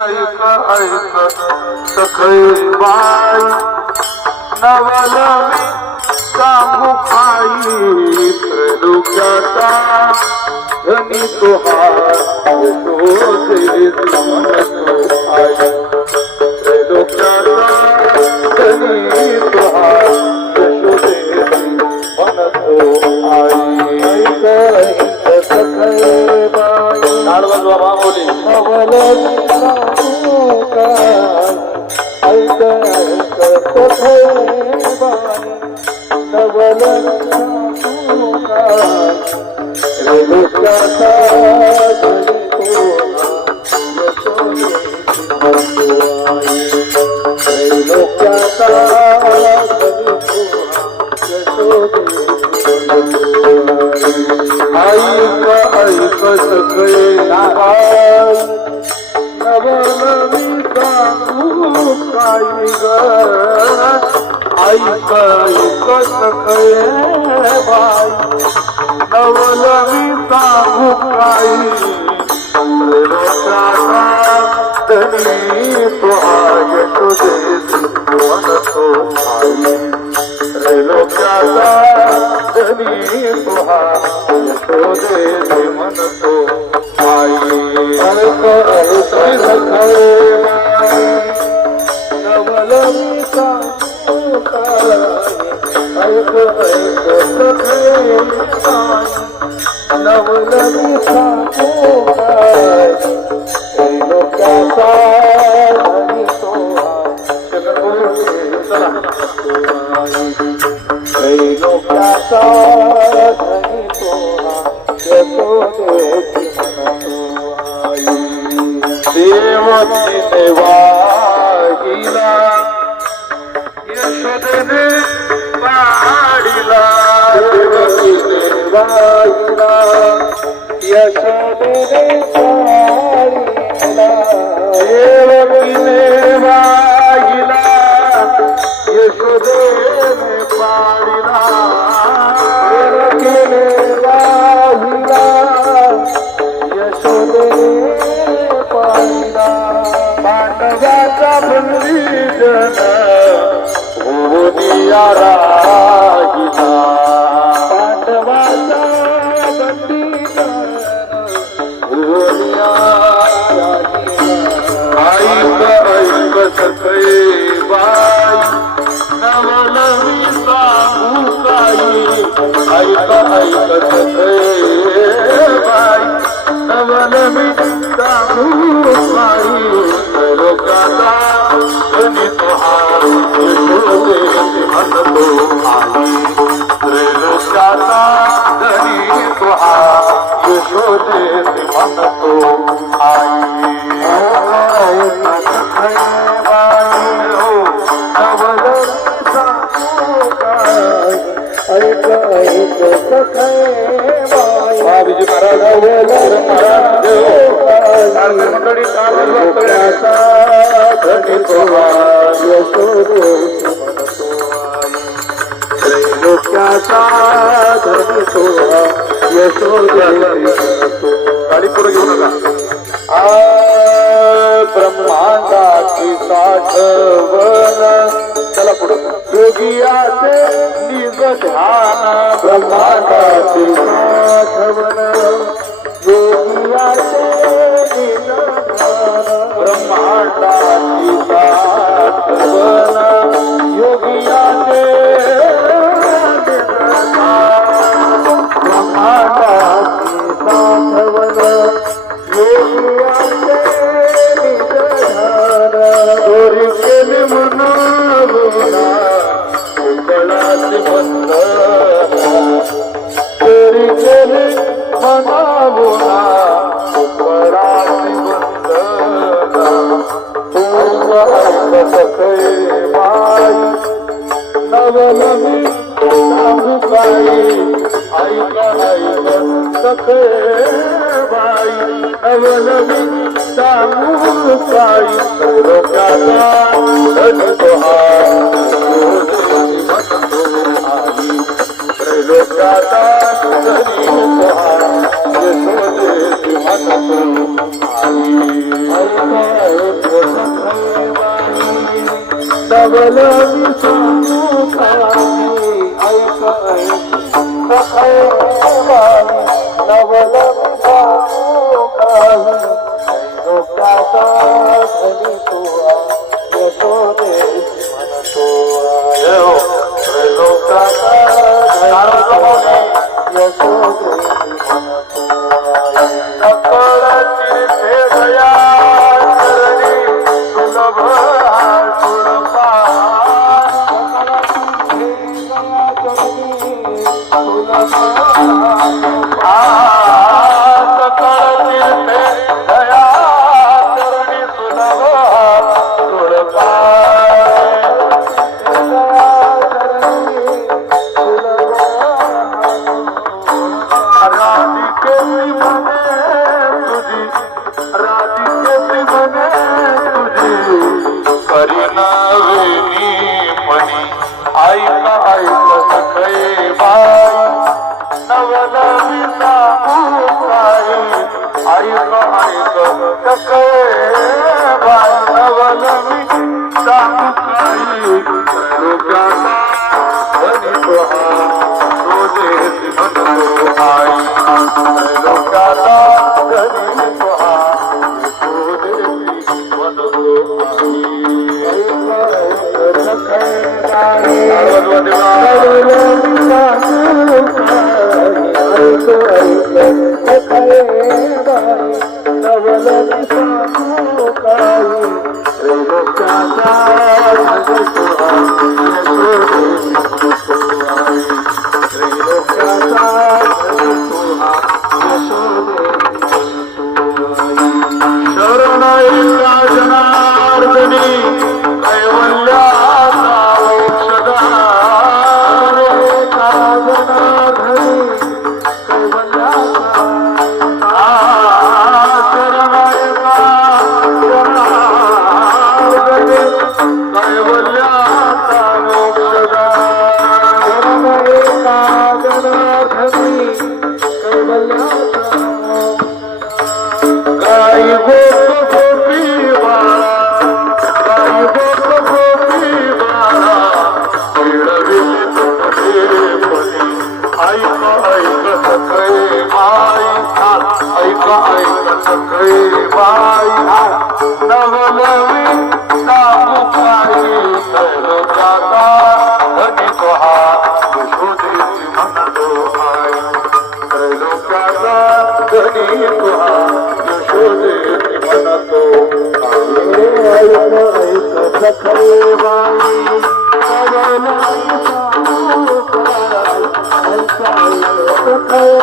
ऐक ऐक सखई बाई नवल मी सांगू खाई त्रिलोक्याचा धनी तुहार यशोदे म्हणतो आई त्रिलोक्याचा धनी तुहार यशोदे म्हणतो आई ऐक ऐक सखई बाई नाडवल बाबा बोले नवल ऐक ऐक सखई बाई नवल त्रिलोक्याचा धनी त्रिलोक्याचा ऐक ऐक सखई बाई नवल मी सांगू काय ग ऐक ऐक सखई बाई नवल मी सांगू काय त्रिलोक्याचा धनी तुहार यशोदे म्हणतो आई त्रिलोक्याचा धनी तुहार यशोदे म्हणतो आई ऐक ऐक सखई बाई नवल मी सांगू काय ऐक ऐक सखई बाई नवल मी सांगू काय त्रिलोक्याचा धनी त्रिलोक्याचा धनी यशोदेची म्हणतो आई देवकी देवाहिला यशोदेने पाडिला देवकी देवाहिला यशोदेने पाडिला देवकी देवाहिला यशोदेने पाडिला देवकी देवाहिला यशोदेने पाडिला पांडवाचा बंदीजन होनिया राहिला पांडवाचा बंदीजन होनिया राहिला ऐक ऐक सखई बाई नवल मी सांगू काही ऐक ऐक सखई बाई नवल मी सांगू काही त्रिलोक्याचा धनी तुहार यशोदे म्हणतो आई त्रिलोक्याचा धनी तुहार यशोदे म्हणतो आई ऐक सखई बाई नवल ऐक ऐक सखई बाई बाबीजी महाराज मंडळी त्रिलोक्याचा धनी तुहार यशोदे म्हणतो त्रिलोक्याचा धनी तुहार यशोदे म्हणतो गाडी पुढे घेऊ नका ब्रह्मांडाची साठवण चला पुढे योगियाचे निज ध्यान ब्रह्मांडाची साठवण योगियाचे निज ध्यान ब्रह्मांडाची साठवण योगियाचे ब्रह्मांडाची साठवण योगियाचे निज ध्यान गोरी केली म्हणून कळाची बंद गोरी केली म्हणावूना कळाची बंद ऐक सखई बाई नवल मी सांगू काही ऐक ऐक सखई बाई नवल मी सांगू काही त्रिलोक्याचा धनी तुहार त्रिलोक्याचा धनी तुहार यशोदे म्हणतो आई नवलवी सांगू काही ऐक ऐक सखय बाई नवलवी सांगू काही लोकाचा धनी तुआ यशोदे म्हणतो लोकाचा धनी यशोदे म्हणतो सकळ तीर्थे गया चरणी सुलभ ऐक ऐक सखय बाई नवलवी सांगू काही ऐक ऐक सखय बाई नवलवी सांगू काही लोकाचा धनी तुआ यशोदे म्हणतो आई लोकाचा धनी तुआ यशोदे म्हणतो शरणैका जनार्दनी कैवल्याचा मोक्षदार जनार्दनी कैवल्याचा शरणैका जनार्दनी कैवल्याचा मोक्षदार शरणैका जनार्दनी कैवल्याचा गाई गोप गोपी बाळा गाई गोप गोपी बाळा मिळविली तुझे पदी ऐक ऐक सखय बाई ऐक ऐक सखय बाई नवलवी सांगू काही लोकाचा धनी तुआ यशोदेची म्हणतो आई लोकाचा धनी तुआ यशोदे म्हणतो ऐक ऐक सखय बाई नवलवी सांगू काही ऐक ऐक सखय